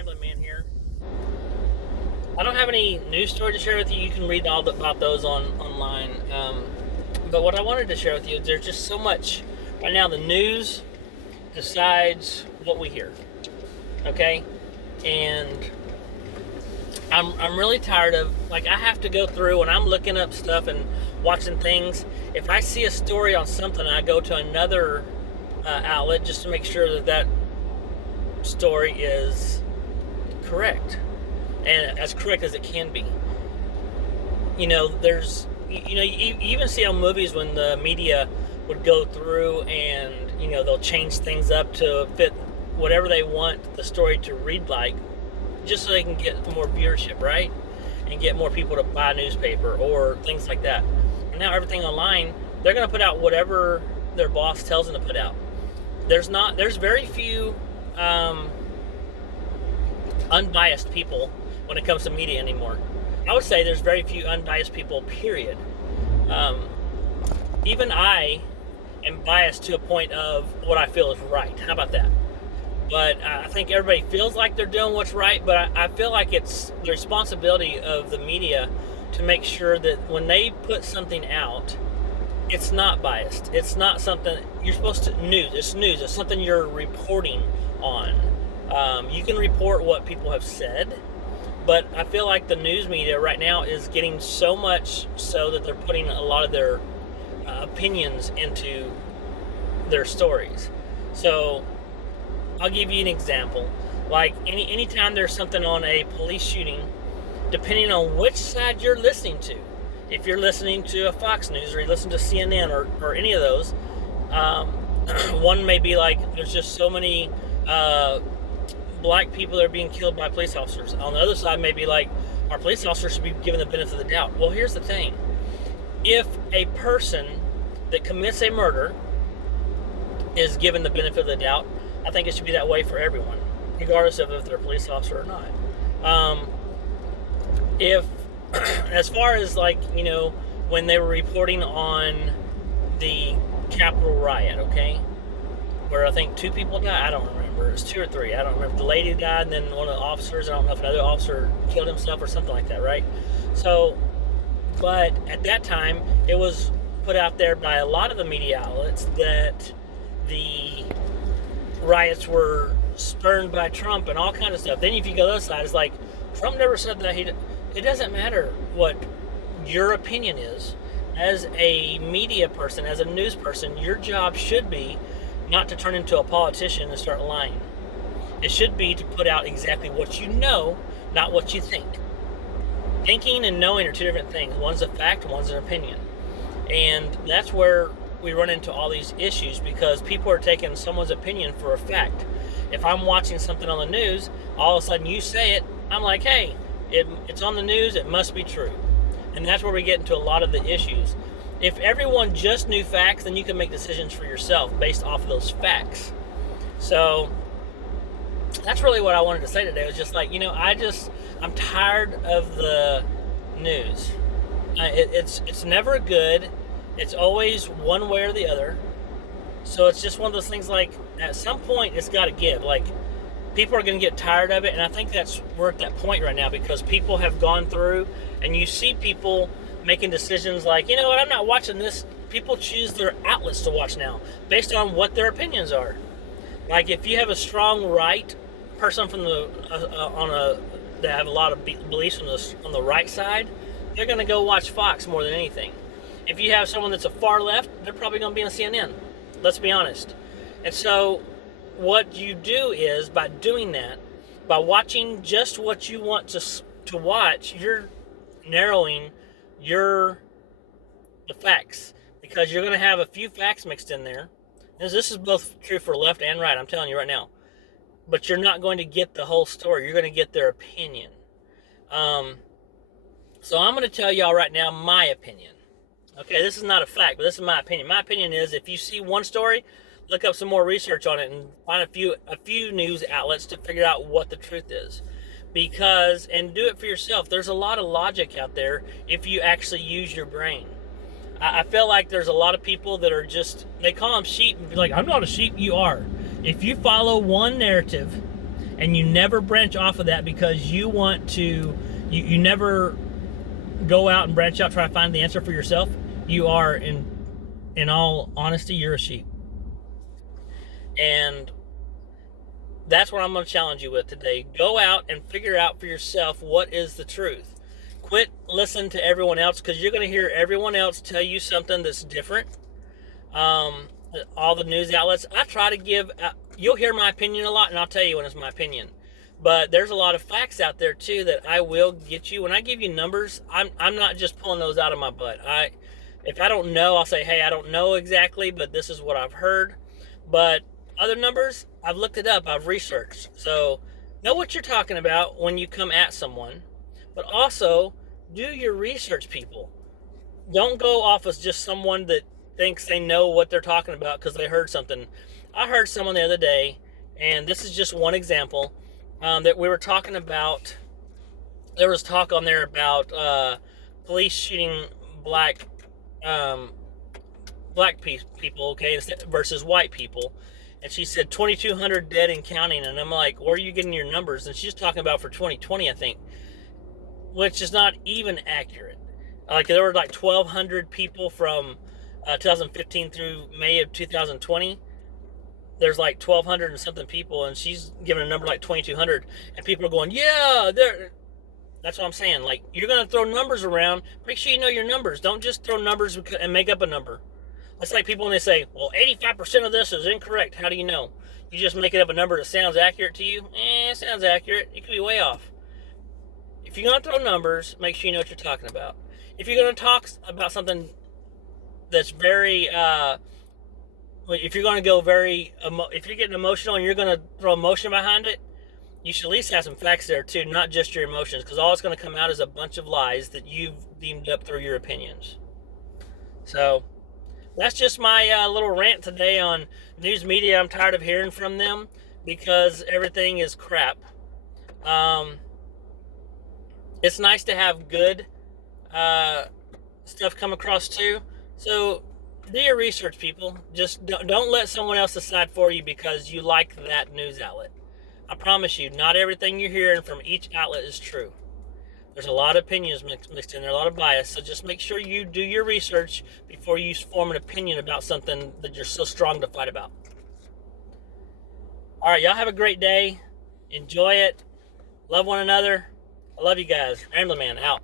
Ramblin Man here. I don't have any news story to share with you. You can read about those online. But what I wanted to share with you is there's just so much right now. The news decides what we hear. Okay, and I'm really tired of, like, I have to go through when I'm looking up stuff and watching things. If I see a story on something, I go to another outlet just to make sure that story is correct and as correct as it can be. You even see on movies when the media would go through and they'll change things up to fit whatever they want the story to read like, just so they can get more viewership, right? And get more people to buy a newspaper or things like that. And now everything online, they're going to put out whatever their boss tells them to put out. There's very few unbiased people when it comes to media anymore. I would say there's very few unbiased people, period. Even I am biased to a point of what I feel is right. How about that? But I think everybody feels like they're doing what's right, but I feel like it's the responsibility of the media to make sure that when they put something out, it's not biased. It's not something you're supposed to news. It's news. It's something you're reporting on. You can report what people have said, but I feel like the news media right now is getting so much so that they're putting a lot of their opinions into their stories. So I'll give you an example. Like anytime there's something on a police shooting, depending on which side you're listening to, if you're listening to a Fox News or you listen to CNN or any of those, one may be like, there's just so many black people that are being killed by police officers. On the other side may be like, our police officers should be given the benefit of the doubt. Well, here's the thing. If a person that commits a murder is given the benefit of the doubt, I think it should be that way for everyone, regardless of if they're a police officer or not. If, as far as when they were reporting on the Capitol riot, okay, where I think 2 people died, I don't remember, it was 2 or 3, I don't remember. The lady died, and then one of the officers, I don't know if another officer killed himself or something like that, right? So, but at that time, it was put out there by a lot of the media outlets that the riots were spurned by Trump and all kinds of stuff. Then if you go to the other side, it's like, Trump never said that. It doesn't matter what your opinion is. As a media person, as a news person, your job should be not to turn into a politician and start lying. It should be to put out exactly what you know, not what you think. Thinking and knowing are 2 different things. One's a fact, one's an opinion. And that's where we run into all these issues, because people are taking someone's opinion for a fact. If I'm watching something on the news, all of a sudden you say it, I'm like, hey, it's on the news, it must be true. And that's where we get into a lot of the issues. If everyone just knew facts, then you can make decisions for yourself based off of those facts. So that's really what I wanted to say today. It was just like, I'm tired of the news. It's never good. It's always one way or the other. So it's just one of those things, like, at some point it's got to give. Like, people are going to get tired of it, and I think we're at that point right now, because people have gone through, and you see people making decisions like, you know what, I'm not watching this. People choose their outlets to watch now based on what their opinions are. Like, if you have a strong right person from that have a lot of beliefs on the right side, they're going to go watch Fox more than anything. If you have someone that's a far left, they're probably going to be on CNN. Let's be honest. And so what you do is, by doing that, by watching just what you want to watch, you're narrowing the facts, because you're going to have a few facts mixed in there. And this is both true for left and right, I'm telling you right now. But you're not going to get the whole story. You're going to get their opinion. So I'm going to tell y'all right now my opinion. Okay, this is not a fact, but this is my opinion. My opinion is, if you see one story, look up some more research on it and find a few news outlets to figure out what the truth is. And do it for yourself. There's a lot of logic out there if you actually use your brain. I feel like there's a lot of people that are they call them sheep, and be like, I'm not a sheep, you are. If you follow one narrative and you never branch off of that because you want to, you never go out and branch out, try to find the answer for yourself, you are, in all honesty, you're a sheep. And that's what I'm going to challenge you with today. Go out and figure out for yourself what is the truth. Quit listening to everyone else, because you're going to hear everyone else tell you something that's different. All the news outlets, I try to give, you'll hear my opinion a lot, and I'll tell you when it's my opinion. But there's a lot of facts out there too that I will get you. When I give you numbers, I'm not just pulling those out of my butt. If I don't know, I'll say, hey, I don't know exactly, but this is what I've heard. But other numbers, I've looked it up, I've researched. So know what you're talking about when you come at someone, but also do your research, people. Don't go off as just someone that thinks they know what they're talking about because they heard something. I heard someone the other day, and this is just one example, that we were talking about. There was talk on there about police shooting black people, okay, versus white people. And she said 2,200 dead and counting. And I'm like, where are you getting your numbers? And she's talking about for 2020, I think, which is not even accurate. Like, there were like 1,200 people from 2015 through May of 2020. There's like 1,200 and something people, and she's giving a number like 2,200. And people are going, yeah, that's what I'm saying. Like, you're going to throw numbers around. Make sure you know your numbers. Don't just throw numbers and make up a number. It's like people when they say, well, 85% of this is incorrect. How do you know? You just make it up a number that sounds accurate to you? It sounds accurate. It could be way off. If you're going to throw numbers, make sure you know what you're talking about. If you're going to talk about something that's very, if you're going to go if you're getting emotional and you're going to throw emotion behind it, you should at least have some facts there too, not just your emotions, because all it's going to come out is a bunch of lies that you've deemed up through your opinions. So that's just my little rant today on news media. I'm tired of hearing from them because everything is crap. It's nice to have good stuff come across too. So do your research, people. Just don't let someone else decide for you because you like that news outlet. I promise you, not everything you're hearing from each outlet is true. There's a lot of opinions mixed in there, a lot of bias. So just make sure you do your research before you form an opinion about something that you're so strong to fight about. All right, y'all have a great day. Enjoy it. Love one another. I love you guys. Ramblin' Man out.